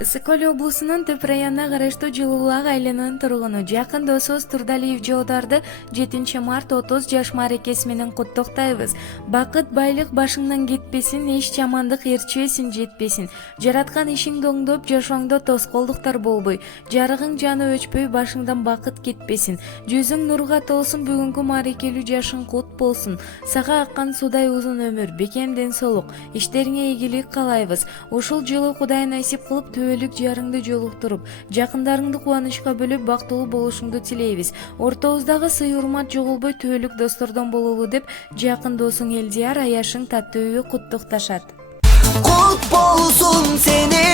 Ысык-Көл облусунун Төп районуна караштуу Жылуулак айылынын тургуну жакын досубуз Турдалиев Жоодарды 7 март 30 жаш мааракеси менен куттуктайбыз. Бакыт, байлык башыңдан кетпесин, эч жамандык ээрчибесин, жетпесин. Жараткан ишиңди оңдоп, жашооңдо тоскоолдуктар болбой, жарыгың жаны өчпөй, башыңдан бакыт кетпесин. Жүзүң нурга толсун, бүгүнкү мааракелүү жашың кут болсун. Сага аккан судай узун өмүр, бекем ден соолук, иштериңе ийгилик каалайбыз. Ушул жылы Кудай насип кылып түбөлүк жарыңды жолуктуруп, жакындарыңды кубанычка бөлөп, бактылуу болушуңду тилейбиз. Ортобуздагы сый урмат жоголбой, түбөлүк достордон бололу деп, жакын досуң Элдияр Аяшың Таттыүйү куттукташат. Кут болсун сени